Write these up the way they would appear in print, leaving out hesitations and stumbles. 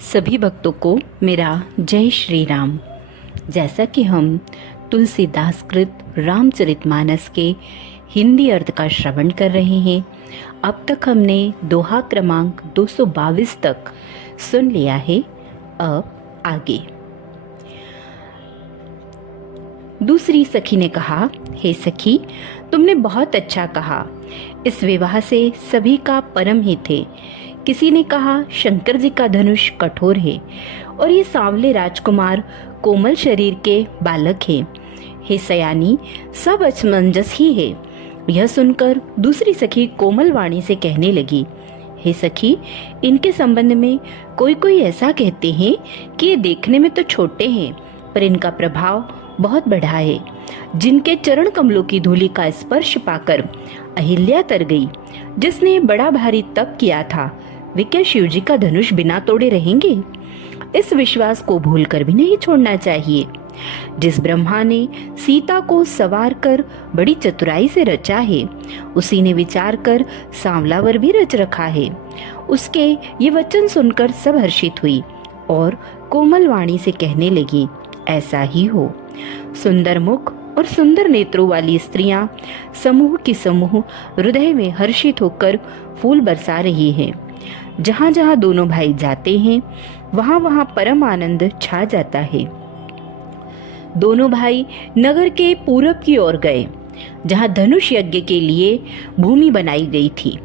सभी भक्तों को मेरा जय श्री राम। जैसा कि हम तुलसीदास कृत रामचरितमानस के हिंदी अर्थ का श्रवण कर रहे हैं, अब तक हमने दोहा क्रमांक 222 तक सुन लिया है। अब आगे। दूसरी सखी ने कहा, हे सखी, तुमने बहुत अच्छा कहा। इस विवाह से सभी का परम हित है। किसी ने कहा, शंकर जी का धनुष कठोर है और ये सांवले राजकुमार कोमल शरीर के बालक हैं। हे सयानी, सब असमंजस ही है। यह सुनकर दूसरी सखी कोमल वाणी से कहने लगी, हे सखी, इनके संबंध में कोई कोई ऐसा कहते हैं कि ये देखने में तो छोटे हैं, पर इनका प्रभाव बहुत बड़ा है। जिनके चरण कमलों की धूलि का स्पर्श पाकर अहिल्या तर गई, जिसने बड़ा भारी तप किया था, वे क्या शिव जी का धनुष बिना तोड़े रहेंगे? इस विश्वास को भूलकर भी नहीं छोड़ना चाहिए। जिस ब्रह्मा ने सीता को सवार कर बड़ी चतुराई से रचा है, उसी ने विचार कर सांवलावर भी रच रखा है। उसके ये वचन सुनकर सब हर्षित हुई और कोमल वाणी से कहने लगी, ऐसा ही हो। सुंदर मुख और सुंदर नेत्रों वाली स्त्रियां समूह की समूह हृदय में हर्षित होकर फूल बरसा रही हैं। जहां जहां दोनों भाई जाते हैं, वहां वहां परम आनंद छा जाता है। दोनों भाई नगर के पूरब की ओर गए, जहां धनुष यज्ञ के लिए भूमि बनाई गई थी।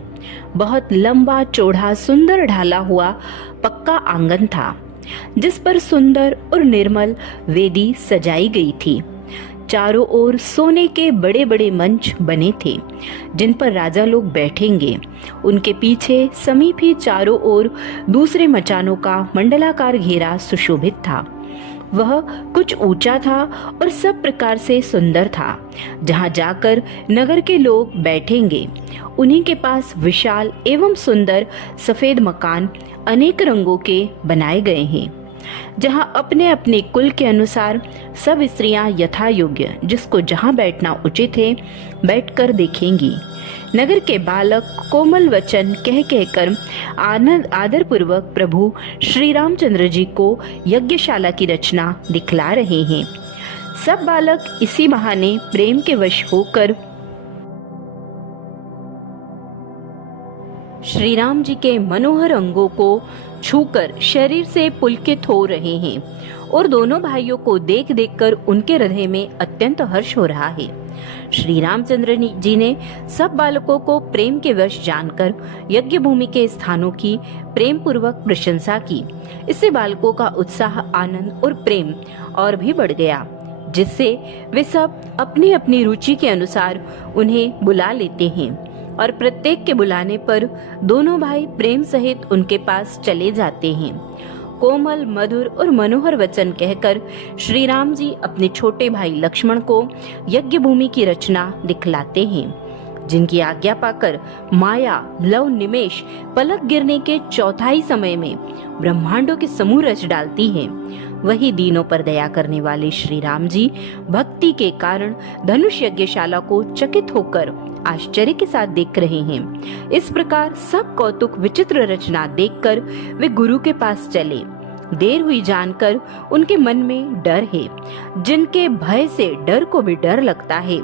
बहुत लंबा चौड़ा सुंदर ढाला हुआ पक्का आंगन था, जिस पर सुंदर और निर्मल वेदी सजाई गई थी। चारों ओर सोने के बड़े बड़े मंच बने थे, जिन पर राजा लोग बैठेंगे। उनके पीछे समीप ही चारों ओर दूसरे मचानों का मंडलाकार घेरा सुशोभित था। वह कुछ ऊंचा था और सब प्रकार से सुंदर था। जहां जाकर नगर के लोग बैठेंगे, उन्हीं के पास विशाल एवं सुंदर सफेद मकान अनेक रंगों के बनाए गए हैं, जहां अपने अपने कुल के अनुसार सब स्त्रियां यथा योग्य जिसको जहां बैठना उचित है बैठकर देखेंगी। नगर के बालक कोमल वचन कह कहकर आनंद आदर पूर्वक प्रभु श्री रामचंद्र जी को यज्ञशाला की रचना दिखला रहे हैं। सब बालक इसी बहाने प्रेम के वश होकर श्री राम जी के मनोहर अंगों को छूकर शरीर से पुलकित हो रहे हैं और दोनों भाइयों को देख देखकर उनके हृदय में अत्यंत हर्ष हो रहा है। श्री रामचंद्र जी ने सब बालकों को प्रेम के वश जानकर यज्ञ भूमि के स्थानों की प्रेम पूर्वक प्रशंसा की। इससे बालकों का उत्साह, आनंद और प्रेम और भी बढ़ गया, जिससे वे सब अपनी अपनी रुचि के अनुसार उन्हें बुला लेते हैं और प्रत्येक के बुलाने पर दोनों भाई प्रेम सहित उनके पास चले जाते हैं। कोमल, मधुर और मनोहर वचन कहकर श्री राम जी अपने छोटे भाई लक्ष्मण को यज्ञ भूमि की रचना दिखलाते हैं, जिनकी आज्ञा पाकर माया लव निमेष पलक गिरने के चौथाई समय में ब्रह्मांडों के समूह रच डालती है। वही दीनों पर दया करने वाले श्री राम जी भक्ति के कारण धनुष यज्ञशाला को चकित होकर आश्चर्य के साथ देख रहे हैं। इस प्रकार सब कौतुक विचित्र रचना देखकर वे गुरु के पास चले। देर हुई जानकर उनके मन में डर है। जिनके भय से डर को भी डर लगता है,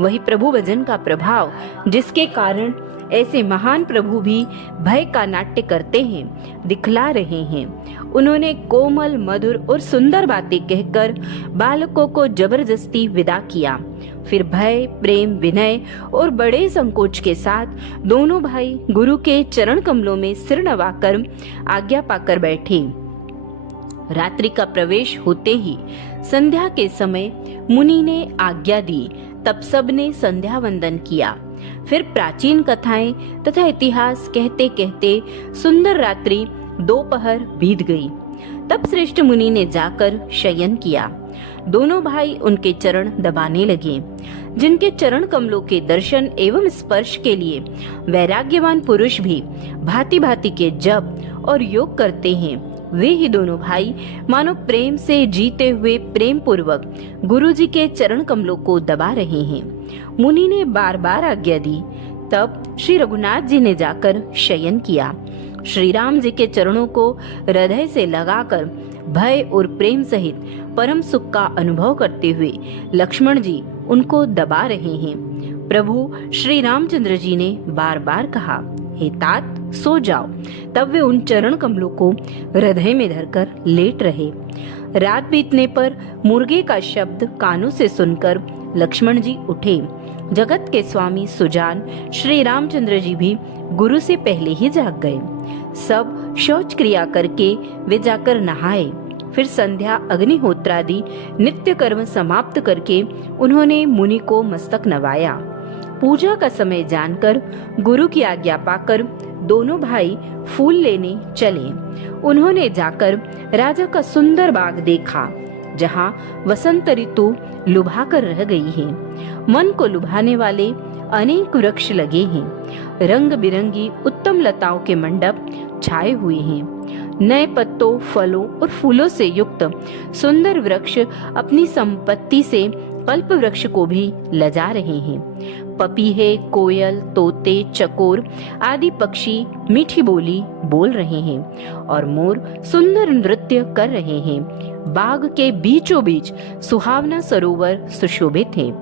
वही प्रभु भजन का प्रभाव, जिसके कारण ऐसे महान प्रभु भी भय का नाट्य करते हैं, दिखला रहे हैं। उन्होंने कोमल, मधुर और सुंदर बातें कहकर बालकों को जबरदस्ती विदा किया। फिर भय, प्रेम, विनय और बड़े संकोच के साथ दोनों भाई गुरु के चरण कमलों में सिर नवाकर आज्ञा पाकर बैठे। रात्रि का प्रवेश होते ही संध्या के समय मुनि ने आज्ञा दी। तब सब ने संध्या वंदन किया। फिर प्राचीन कथाएं तथा इतिहास कहते कहते सुंदर रात्रि दोपहर बीत गई। तब श्रेष्ठ मुनि ने जाकर शयन किया। दोनों भाई उनके चरण दबाने लगे। जिनके चरण कमलों के दर्शन एवं स्पर्श के लिए वैराग्यवान पुरुष भी भांति भांति के जप और योग करते हैं, वे ही दोनों भाई मानो प्रेम से जीते हुए प्रेम पूर्वक गुरु जी के चरण कमलों को दबा रहे हैं। मुनि ने बार बार आज्ञा दी। तब श्री रघुनाथ जी ने जाकर शयन किया। श्री राम जी के चरणों को हृदय से लगाकर भय और प्रेम सहित परम सुख का अनुभव करते हुए लक्ष्मण जी उनको दबा रहे हैं। प्रभु श्री रामचंद्र जी ने बार बार कहा, हे तात सो जाओ। तब वे उन चरण कमलों को हृदय में धरकर लेट रहे। रात बीतने पर मुर्गे का शब्द कानों से सुनकर लक्ष्मण जी उठे। जगत के स्वामी सुजान श्री रामचंद्र जी भी गुरु से पहले ही जाग गए। सब शौच क्रिया करके वे जाकर नहाए। फिर संध्या अग्निहोत्रादि नित्य कर्म समाप्त करके उन्होंने मुनि को मस्तक नवाया। पूजा का समय जानकर गुरु की आज्ञा पाकर दोनों भाई फूल लेने चले। उन्होंने जाकर राजा का सुंदर बाग देखा, जहाँ वसंत ऋतु लुभा कर रह गई है। मन को लुभाने वाले अनेक वृक्ष लगे हैं। रंग बिरंगी उत्तम लताओं के मंडप छाए हुए हैं। नए पत्तों, फलों और फूलों से युक्त सुंदर वृक्ष अपनी संपत्ति से कल्प वृक्ष को भी लजा रहे हैं। पपीहे, कोयल, तोते, चकोर आदि पक्षी मीठी बोली बोल रहे हैं और मोर सुंदर नृत्य कर रहे हैं। बाग के बीचों बीच सुहावना सरोवर सुशोभित है,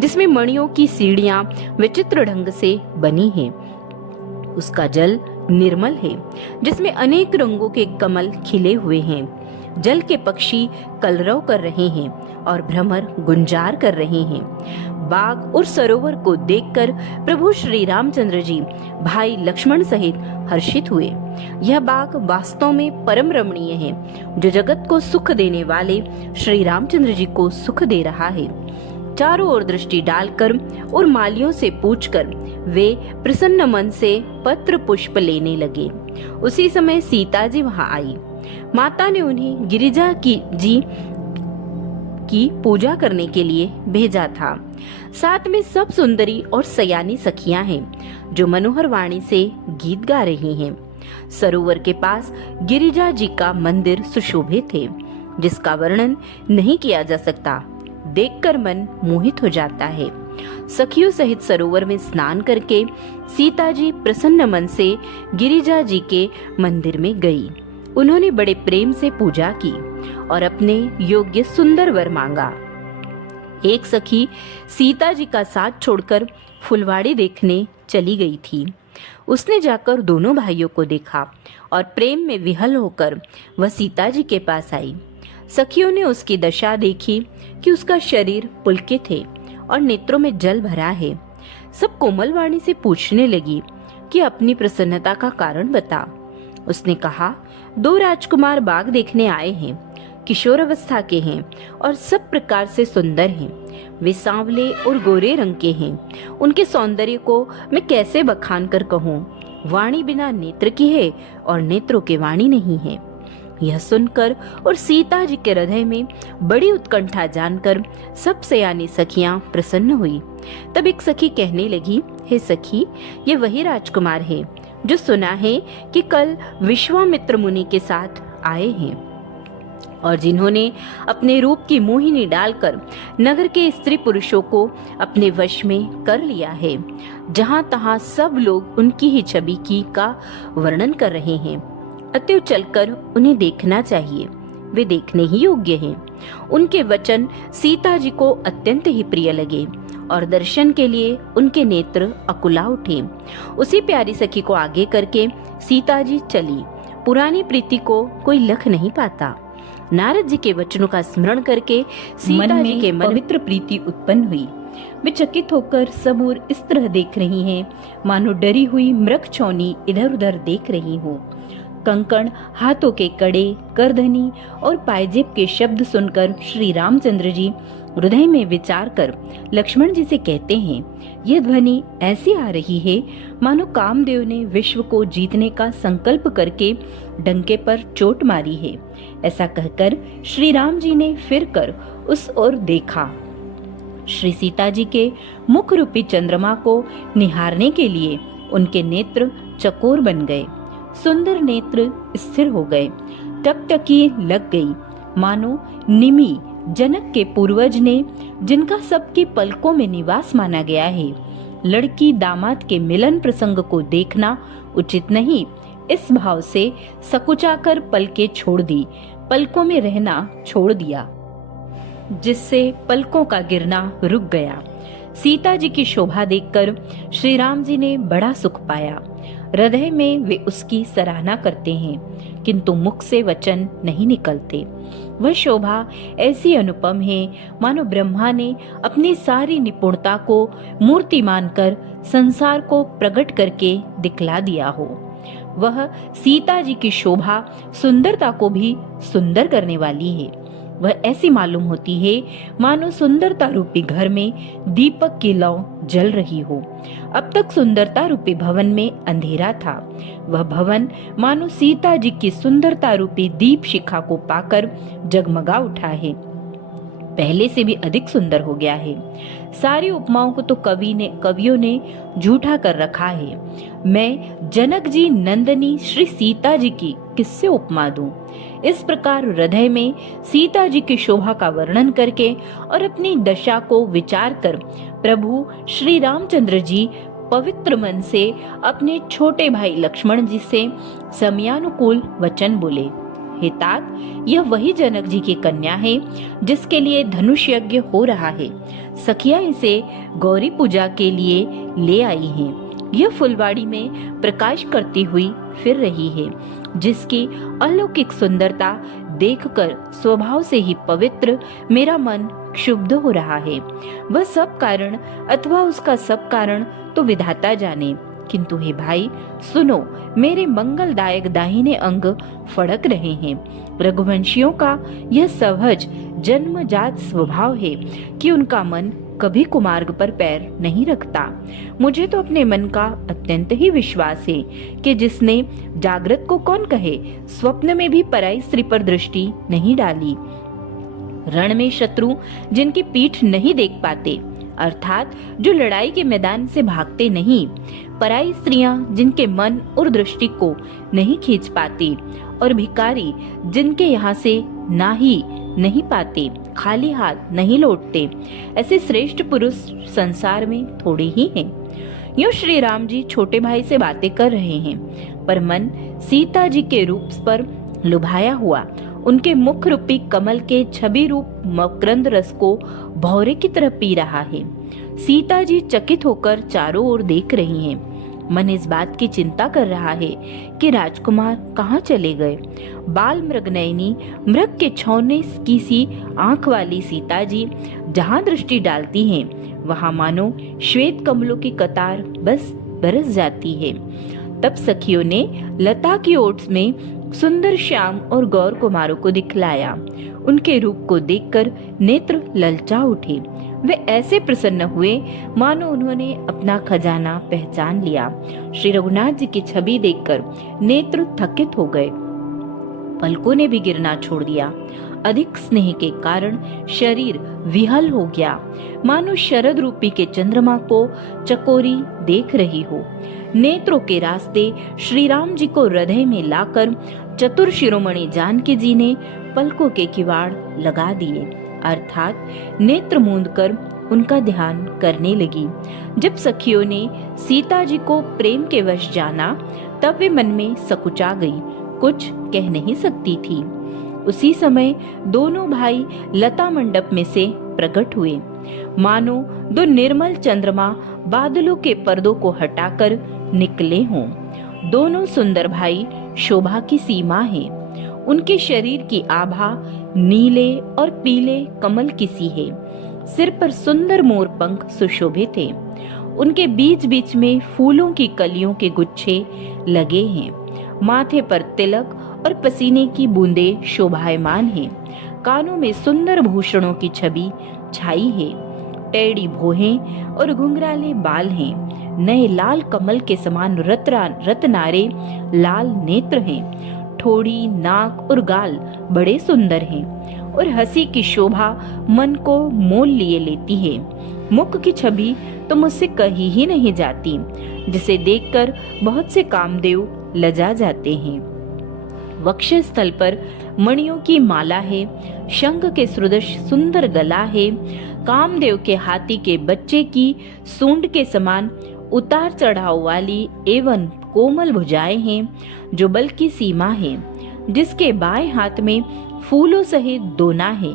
जिसमें मणियों की सीढ़ियां विचित्र ढंग से बनी हैं। उसका जल निर्मल है, जिसमें अनेक रंगों के कमल खिले हुए हैं। जल के पक्षी कलरव कर रहे हैं और भ्रमर गुंजार कर रहे हैं। बाग और सरोवर को देखकर प्रभु श्री रामचंद्र जी भाई लक्ष्मण सहित हर्षित हुए। यह बाग वास्तव में परम रमणीय है, जो जगत को सुख देने वाले श्री रामचंद्र जी को सुख दे रहा है। चारों ओर दृष्टि डालकर और मालियों से पूछकर वे प्रसन्न मन से पत्र पुष्प लेने लगे। उसी समय सीता जी वहां आई। माता ने उन्हें गिरिजा जी की पूजा करने के लिए भेजा था। साथ में सब सुंदरी और सयानी सखियां हैं, जो मनोहर वाणी से गीत गा रही हैं। सरोवर के पास गिरिजा जी का मंदिर सुशोभित है, जिसका वर्णन नहीं किया जा सकता। देखकर मन मोहित हो जाता है। सखियों सहित सरोवर में स्नान करके सीता जी प्रसन्न मन से गिरिजा जी के मंदिर में गई। उन्होंने बड़े प्रेम से पूजा की और अपने योग्य सुंदर वर मांगा। एक सखी सीता जी का साथ छोड़कर फुलवाड़ी देखने चली गई थी। उसने जाकर दोनों भाइयों को देखा और प्रेम में विहल होकर वह सीता जी के पास आई। सखियों ने उसकी दशा देखी कि उसका शरीर पुलकित है और नेत्रों में जल भरा है। सब कोमल वाणी से पूछने लगी कि अपनी प्रसन्नता का कारण बता। उसने कहा, दो राजकुमार बाग देखने आए हैं। किशोर अवस्था के हैं और सब प्रकार से सुंदर हैं। वे सांवले और गोरे रंग के हैं। उनके सौंदर्य को मैं कैसे बखान कर कहूँ। वाणी बिना नेत्र की है और नेत्रों के वाणी नहीं है। यह सुनकर और सीता जी के हृदय में बड़ी उत्कंठा जानकर सब सयानी सखियां प्रसन्न हुई। तब एक सखी कहने लगी, हे सखी, ये वही राजकुमार है जो सुना है कि कल विश्वामित्र मुनि के साथ आए हैं और जिन्होंने अपने रूप की मोहिनी डालकर नगर के स्त्री पुरुषों को अपने वश में कर लिया है। जहां तहां सब लोग उनकी ही छवि की का वर्णन कर रहे हैं। अतएव चलकर उन्हें देखना चाहिए। वे देखने ही योग्य हैं। उनके वचन सीता जी को अत्यंत ही प्रिय लगे और दर्शन के लिए उनके नेत्र अकुला उठे। उसी प्यारी सखी को आगे करके सीता जी चली। पुरानी प्रीति को कोई लख नहीं पाता। नारद जी के वचनों का स्मरण करके सीता जी के मन पवित्र प्रीति उत्पन्न हुई। वे चकित होकर सब ओर इस तरह देख रही हैं, मानो डरी हुई मृग छौनी इधर उधर देख रही हो। कंकण, हाथों के कड़े, करधनी और पायजेब के शब्द सुनकर श्री रामचंद्र जी हृदय में विचार कर लक्ष्मण जी से कहते हैं, यह ध्वनि ऐसी आ रही है मानो कामदेव ने विश्व को जीतने का संकल्प करके डंके पर चोट मारी है। ऐसा कहकर श्री राम जी ने फिर कर उस ओर देखा। श्री सीता जी के मुख रूपी चंद्रमा को निहारने के लिए उनके नेत्र चकोर बन गए। सुंदर नेत्र स्थिर हो गए। टकटकी लग गई, मानो निमि जनक के पूर्वज ने, जिनका सबकी पलकों में निवास माना गया है। लड़की दामाद के मिलन प्रसंग को देखना उचित नहीं, इस भाव से सकुचाकर पलकें छोड़ दी, पलकों में रहना छोड़ दिया, जिससे पलकों का गिरना रुक गया। सीता जी की शोभा देखकर श्री राम जी ने बड़ा सुख पाया। हृदय में वे उसकी सराहना करते हैं, किंतु मुख से वचन नहीं निकलते। वह शोभा ऐसी अनुपम है मानो ब्रह्मा ने अपनी सारी निपुणता को मूर्ति मानकर संसार को प्रकट करके दिखला दिया हो। वह सीता जी की शोभा सुंदरता को भी सुंदर करने वाली है। वह ऐसी मालूम होती है मानो सुंदरता रूपी घर में दीपक की लौ जल रही हो। अब तक सुंदरता रूपी भवन में अंधेरा था, वह भवन मानो सीता जी की सुंदरता रूपी दीप शिखा को पाकर जगमगा उठा है, पहले से भी अधिक सुंदर हो गया है। सारी उपमाओं को तो कवियों ने झूठा कर रखा है। मैं जनक जी नंदनी श्री सीता जी की किससे उपमा दूं? इस प्रकार हृदय में सीता जी की शोभा का वर्णन करके और अपनी दशा को विचार कर प्रभु श्री रामचंद्र जी पवित्र मन से अपने छोटे भाई लक्ष्मण जी से समयानुकूल वचन बोले। हे तात, यह वही जनक जी की कन्या है जिसके लिए धनुष यज्ञ हो रहा है। सखियां इसे गौरी पूजा के लिए ले आई हैं। यह फुलवाड़ी में प्रकाश करती हुई फिर रही है, जिसकी अलौकिक सुंदरता देखकर स्वभाव से ही पवित्र मेरा मन क्षुब्ध हो रहा है। वह सब कारण अथवा उसका सब कारण तो विधाता जाने, किंतु हे भाई सुनो, मेरे मंगलदायक दाहिने अंग फड़क रहे हैं। रघुवंशियों का यह सहज जन्मजात स्वभाव है कि उनका मन कभी कुमार्ग पर पैर नहीं रखता। मुझे तो अपने मन का अत्यंत ही विश्वास है कि जिसने जागृत को कौन कहे, स्वप्न में भी पराई स्त्री पर दृष्टि नहीं डाली। रण में शत्रु जिनकी पीठ नहीं देख पाते, अर्थात जो लड़ाई के मैदान से भागते नहीं, पराई स्त्रियां जिनके मन और दृष्टि को नहीं खींच पाती, और भिखारी जिनके यहाँ से ना ही नहीं पाते, खाली हाथ नहीं लौटते, ऐसे श्रेष्ठ पुरुष संसार में थोड़े ही हैं। यूं श्री राम जी छोटे भाई से बातें कर रहे हैं, पर मन सीता जी के रूप पर लुभाया हुआ उनके मुख रूपी कमल के छवि रूप मकरंद रस को भौरे की तरह पी रहा है। सीता जी चकित होकर चारों ओर देख रही हैं। मन इस बात की चिंता कर रहा है कि राजकुमार कहाँ चले गए। बाल मृगनयनी मृग के छौने की सी आंख वाली सीता जी जहाँ दृष्टि डालती हैं, वहाँ मानो श्वेत कमलों की कतार बस बरस जाती है। तब सखियों ने लता की ओट में सुंदर श्याम और गौर कुमारों को दिखलाया। उनके रूप को देखकर नेत्र ललचा उठे। वे ऐसे प्रसन्न हुए मानो उन्होंने अपना खजाना पहचान लिया। श्री रघुनाथ जी की छवि देखकर नेत्र थकित हो गए, पलकों ने भी गिरना छोड़ दिया। अधिक स्नेह के कारण शरीर विहल हो गया, मानो शरद रूपी के चंद्रमा को चकोरी देख रही हो। नेत्रों के रास्ते श्री राम जी को हृदय में लाकर चतुर शिरोमणि जानकी जी ने पलकों के किवाड़ लगा दिए, अर्थात नेत्र मूंद कर उनका ध्यान करने लगी। जब सखियों ने सीता जी को प्रेम के वश जाना, तब वे मन में सकुचा गई, कुछ कह नहीं सकती थी। उसी समय दोनों भाई लता मंडप में से प्रकट हुए, मानो दो निर्मल चंद्रमा बादलों के पर्दों को हटाकर निकले हों। दोनों सुंदर भाई शोभा की सीमा है। उनके शरीर की आभा नीले और पीले कमल की सी है। सिर पर सुंदर मोर पंख सुशोभित थे। उनके बीच बीच में फूलों की कलियों के गुच्छे लगे हैं। माथे पर तिलक और पसीने की बूंदें शोभायमान हैं। कानों में सुंदर भूषणों की छवि छाई है। टेढ़ी भौहें और घुंघराले बाल हैं। नए लाल कमल के समान रत्नारे लाल नेत्र हैं। ठोड़ी, नाक और गाल बड़े सुंदर हैं और हंसी की शोभा मन को मोल लिए लेती है। मुख की छवि तो मुझसे कही ही नहीं जाती, जिसे देखकर बहुत से कामदेव लजा जाते हैं। वक्षस्थल पर मणियों की माला है। शंख के सदृश सुंदर गला है। कामदेव के हाथी के बच्चे की सूंड के समान उतार चढ़ाव वाली एवं कोमल भुजाएं हैं, जो बल की सीमा है, जिसके बाएं हाथ में फूलों सहित दोना है।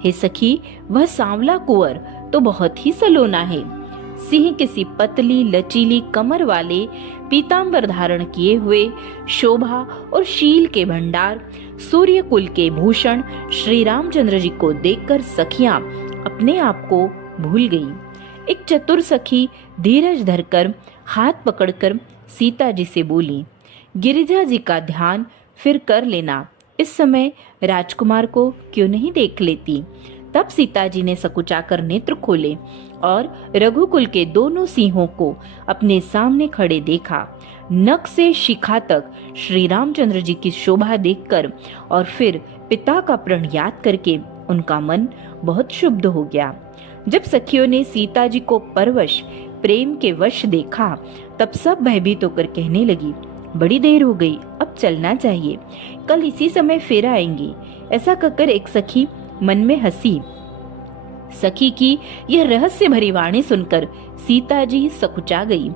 हे सखी, वह सांवला कुंवर तो बहुत ही सलोना है। सिंह किसी पतली लचीली कमर वाले पीतांबर धारण किए हुए, शोभा और शील के भंडार, सूर्य कुल के भूषण श्री रामचंद्र जी को देखकर सखियां अपने आप को भूल गईं। एक चतुर सखी धीरज धरकर हाथ पकड़कर सीता जी से बोली, गिरिजा जी का ध्यान फिर कर लेना, इस समय राजकुमार को क्यों नहीं देख लेती। तब सीता जी ने सकुचाकर नेत्र खोले और रघुकुल के दोनों सिंहों को अपने सामने खड़े देखा। नख से शिखा तक श्री रामचंद्र जी की शोभा देखकर और फिर पिता का प्रण याद करके उनका मन बहुत शुद्ध हो गया। जब सखियों ने सीता जी को परवश प्रेम के वश देखा, तब सब भयभीत होकर कहने लगी, बड़ी देर हो गई, अब चलना चाहिए, कल इसी समय फिर आएंगी। ऐसा कहकर एक सखी मन में हंसी। सखी की यह रहस्य भरी वाणी सुनकर सीता जी सकुचा गई।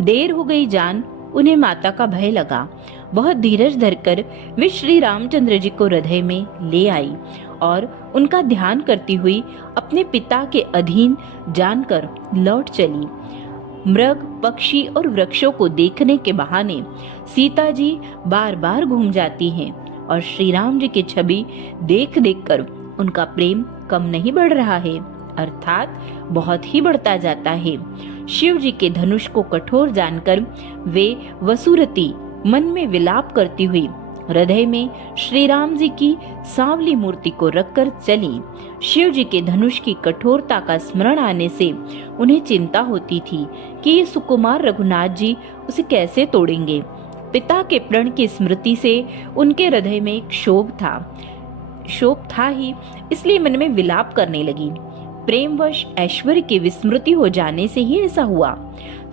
देर हो गई जान उन्हें माता का भय लगा। बहुत धीरज धरकर वे श्री रामचंद्र जी को हृदय में ले आई और उनका ध्यान करती हुई अपने पिता के अधीन जानकर लौट चली। मृग, पक्षी और वृक्षों को देखने के बहाने सीता जी बार बार घूम जाती हैं और श्री राम जी की छवि देख देख कर उनका प्रेम कम नहीं बढ़ रहा है, अर्थात बहुत ही बढ़ता जाता है। शिव जी के धनुष को कठोर जानकर वे वसुरती मन में विलाप करती हुई हृदय में श्री राम जी की सांवली मूर्ति को रखकर चली। शिव जी के धनुष की कठोरता का स्मरण आने से उन्हें चिंता होती थी कि ये सुकुमार रघुनाथ जी उसे कैसे तोड़ेंगे। पिता के प्रण की स्मृति से उनके हृदय में एक शोभ था ही, इसलिए मन में विलाप करने लगी। प्रेमवश ऐश्वर्य की विस्मृति हो जाने से ही ऐसा हुआ।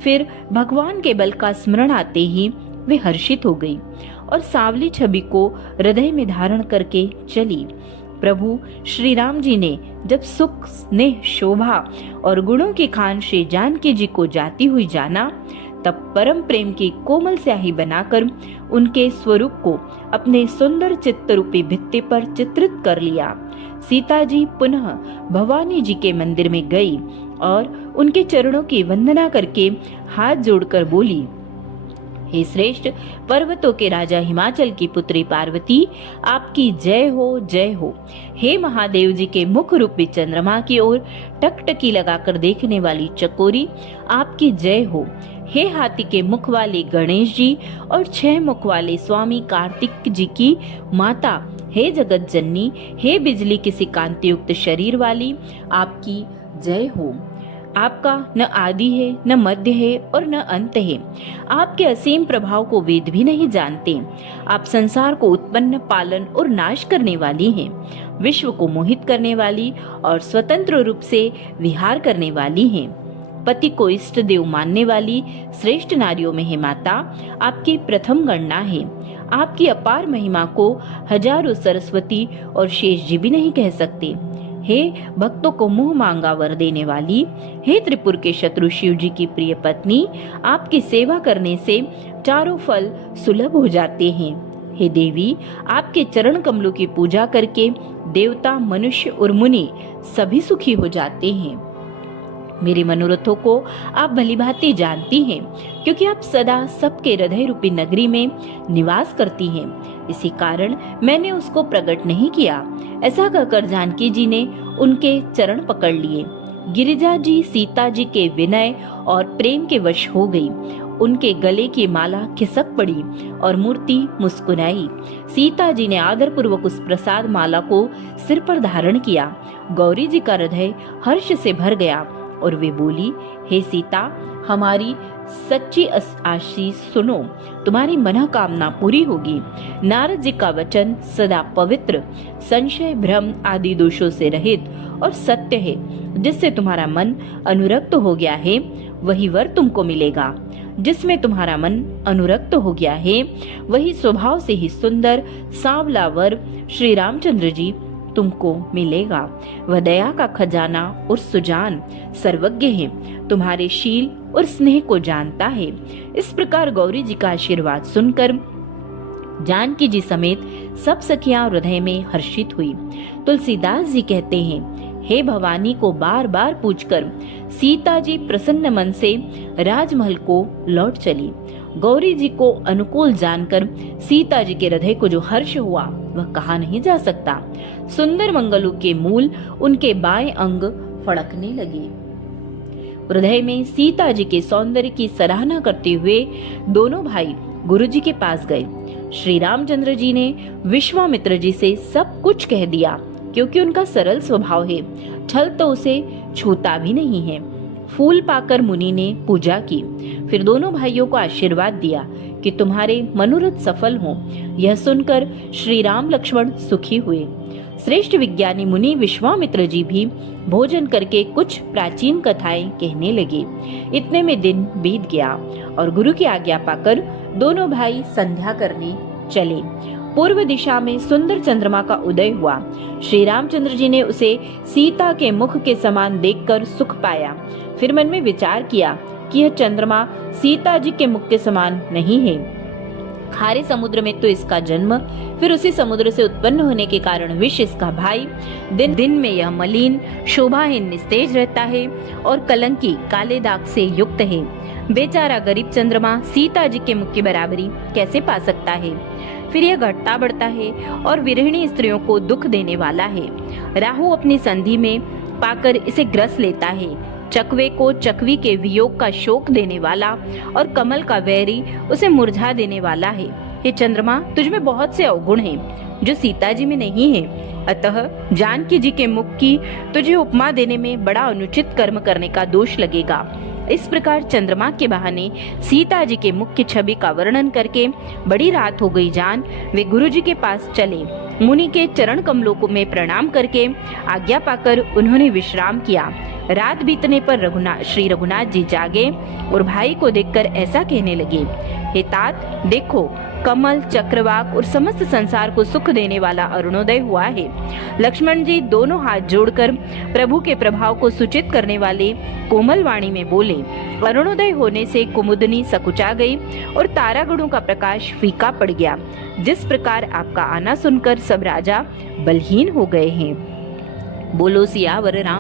फिर भगवान के बल का स्मरण आते ही वे हर्षित हो गई और सांवली छवि को हृदय में धारण करके चली। प्रभु श्री राम जी ने जब सुख, स्नेह, शोभा और गुणों की खान श्री जानकी जी को जाती हुई जाना, तब परम प्रेम की कोमल स्याही बनाकर उनके स्वरूप को अपने सुंदर चित्त रूपी भित्ति पर चित्रित कर लिया। सीता जी पुनः भवानी जी के मंदिर में गई और उनके चरणों की वंदना करके हाथ जोड़कर बोली, हे श्रेष्ठ पर्वतों के राजा हिमाचल की पुत्री पार्वती, आपकी जय हो, जय हो। हे महादेव जी के मुख रूपी चंद्रमा की ओर टकटकी लगाकर देखने वाली चकोरी, आपकी जय हो। हे हाथी के मुख वाले गणेश जी और 6 मुख वाले स्वामी कार्तिक जी की माता, हे जगत जननी, हे बिजली किसी कांतियुक्त शरीर वाली, आपकी जय हो। आपका न आदि है, न मध्य है और न अंत है। आपके असीम प्रभाव को वेद भी नहीं जानते। आप संसार को उत्पन्न, पालन और नाश करने वाली हैं, विश्व को मोहित करने वाली और स्वतंत्र रूप से विहार करने वाली हैं। पति को इष्ट देव मानने वाली श्रेष्ठ नारियों में है माता आपकी प्रथम गणना है। आपकी अपार महिमा को हजारों सरस्वती और शेष जी भी नहीं कह सकते। हे भक्तों को मुंह मांगा वर देने वाली, हे त्रिपुर के शत्रु शिव जी की प्रिय पत्नी, आपकी सेवा करने से चारों फल सुलभ हो जाते हैं। हे देवी, आपके चरण कमलों की पूजा करके देवता, मनुष्य और मुनि सभी सुखी हो जाते हैं। मेरे मनोरथों को आप भलीभांति जानती हैं, क्योंकि आप सदा सबके हृदय रूपी नगरी में निवास करती हैं। इसी कारण मैंने उसको प्रकट नहीं किया। ऐसा कहकर जानकी जी ने उनके चरण पकड़ लिए। गिरिजा जी सीता जी के विनय और प्रेम के वश हो गई। उनके गले की माला खिसक पड़ी और मूर्ति मुस्कुराई। सीता जी ने आदर पूर्वक उस प्रसाद माला को सिर पर धारण किया। गौरी जी का हृदय हर्ष से भर गया और वे बोली, हे सीता, हमारी सच्ची आशीष सुनो, तुम्हारी मनोकामना पूरी होगी। नारद जी का वचन सदा पवित्र, संशय, भ्रम आदि दोषों से रहित और सत्य है। जिससे तुम्हारा मन अनुरक्त हो गया है, वही वर तुमको मिलेगा। जिसमें तुम्हारा मन अनुरक्त हो गया है, वही स्वभाव से ही सुंदर सांवला वर श्री रामचंद्र जी तुमको मिलेगा। वह दया का खजाना और सुजान सर्वज्ञ है, तुम्हारे शील और स्नेह को जानता है। इस प्रकार गौरी जी का आशीर्वाद सुनकर जानकी जी समेत सब सखियां हृदय में हर्षित हुई। तुलसीदास जी कहते हैं, हे भवानी को बार बार पूछकर सीता जी प्रसन्न मन से राजमहल को लौट चली। गौरी जी को अनुकूल जानकर सीता जी के हृदय को जो हर्ष हुआ वह कहा नहीं जा सकता। सुंदर मंगलू के मूल उनके बाएं अंग फड़कने लगे। हृदय में सीता जी के सौंदर्य की सराहना करते हुए दोनों भाई गुरु जी के पास गए। श्री रामचंद्र जी ने विश्वामित्र जी से सब कुछ कह दिया, क्योंकि उनका सरल स्वभाव है, छल तो उसे छूता भी नहीं है। फूल पाकर मुनि ने पूजा की, फिर दोनों भाइयों को आशीर्वाद दिया कि तुम्हारे मनोरथ सफल हो। यह सुनकर श्री राम लक्ष्मण सुखी हुए। श्रेष्ठ विज्ञानी मुनि विश्वामित्र जी भी भोजन करके कुछ प्राचीन कथाएं कहने लगे। इतने में दिन बीत गया और गुरु की आज्ञा पाकर दोनों भाई संध्या करने चले। पूर्व दिशा में सुंदर चंद्रमा का उदय हुआ। श्री रामचंद्र जी ने उसे सीता के मुख के समान देखकर सुख पाया। फिर मन में विचार किया कि यह चंद्रमा सीता जी के मुख के समान नहीं है। खारे समुद्र में तो इसका जन्म, फिर उसी समुद्र से उत्पन्न होने के कारण विष इसका भाई। दिन दिन में यह मलिन, शोभाहीन, निस्तेज रहता है और कलंकी, काले दाग से युक्त है। बेचारा गरीब चंद्रमा सीता जी के मुख की बराबरी कैसे पा सकता है। फिर यह घटता बढ़ता है और विरहिणी स्त्रियों को दुख देने वाला है। राहु अपनी संधि में पाकर इसे ग्रस लेता है। चकवे को चकवी के वियोग का शोक देने वाला और कमल का वैरी उसे मुरझा देने वाला है। हे चंद्रमा, तुझ में बहुत से अवगुण हैं जो सीता जी में नहीं है। अतः जानकी जी के मुख की तुझे उपमा देने में बड़ा अनुचित कर्म करने का दोष लगेगा। इस प्रकार चंद्रमा के बहाने सीता जी के मुख की छवि का वर्णन करके बड़ी रात हो गई जान वे गुरु जी के पास चले। मुनि के चरण कमलों में प्रणाम करके आज्ञा पाकर उन्होंने विश्राम किया। रात बीतने पर श्री रघुनाथ जी जागे और भाई को देखकर ऐसा कहने लगे, हे तात, देखो कमल, चक्रवाक और समस्त संसार को सुख देने वाला अरुणोदय हुआ है। लक्ष्मण जी दोनों हाथ जोड़कर प्रभु के प्रभाव को सूचित करने वाले कोमल वाणी में बोले। अरुणोदय होने से कुमुदनी सकुचा गई और तारागणों का प्रकाश फीका पड़ गया। जिस प्रकार आपका आना सुनकर सब राजा बलहीन हो गए हैं। बोलो सियावर राम